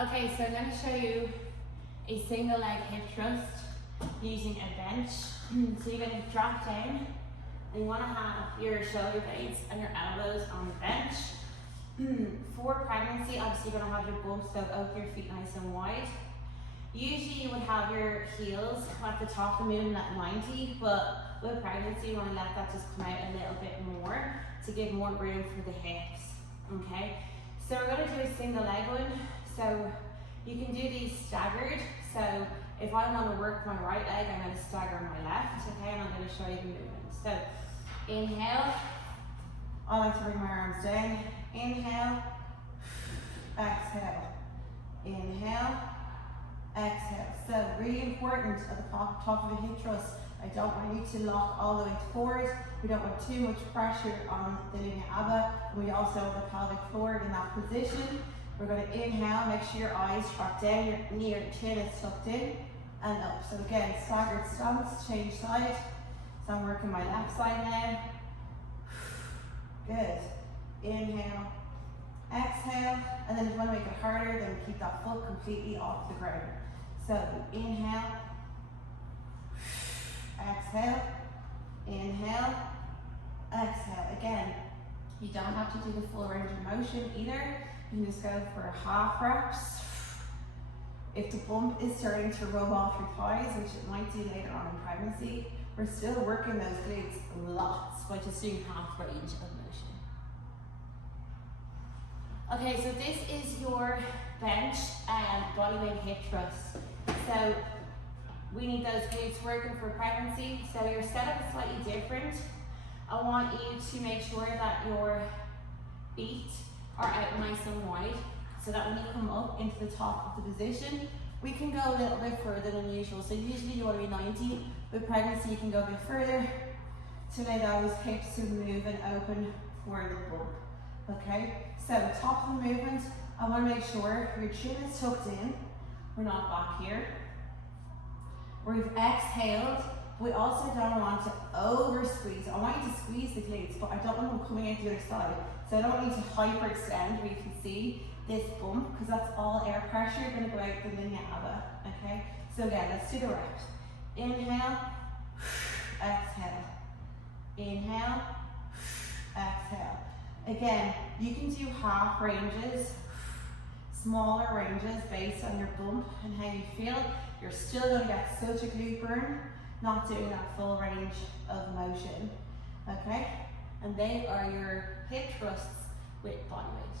Okay, so I'm going to show you a single leg hip thrust using a bench. So you're going to drop down and you want to have your shoulder blades and your elbows on the bench. For pregnancy, obviously you're going to have your bump, so open your feet nice and wide. Usually you would have your heels at the top of the movement at 90, but with pregnancy you want to let that just come out a little bit more to give more room for the hips. Okay, so we're going to do a single leg one. So you can do these staggered. So if I want to work my right leg, I'm going to stagger my left, okay, and I'm going to show you the movement. So inhale, I like to bring my arms down. Inhale, exhale, inhale, exhale. So really important at the top of the hip thrust. I don't want you to lock all the way forward. We don't want too much pressure on the linea ava. And we also want the pelvic floor in that position. We're going to inhale, make sure your eyes drop down, your near chin is tucked in and up. So again, staggered stance, change side. So I'm working my left side now. Good. Inhale, exhale, and then if you want to make it harder, then keep that foot completely off the ground. So inhale, exhale, inhale, exhale. Again, you don't have to do the full range of motion either. You can just go for half reps. If the bump is starting to rub off your thighs, which it might do later on in pregnancy, we're still working those glutes lots by just doing half range of motion. Okay, so this is your bench and bodyweight hip thrust. So we need those glutes working for pregnancy. So your setup is slightly different. I want you to make sure that your feet are out nice and wide, so that when you come up into the top of the position, we can go a little bit further than usual. So usually you want to be 90, with pregnancy you can go a bit further to allow those hips to move and open for the bump. Okay, so top of the movement, I want to make sure your chin is tucked in. We're not back here. We've exhaled. We also don't want to over squeeze. I want you to squeeze the glutes, but I don't want them coming out the other side. So I don't want you to hyperextend where you can see this bump, because that's all air pressure going to go out the linea ava. Okay, so again, let's do the reps. Inhale, exhale. Inhale, exhale. Again, you can do half ranges, smaller ranges based on your bump and how you feel. You're still going to get such a glute burn, not doing that full range of motion. Okay, and they are your hip thrusts with bodyweight.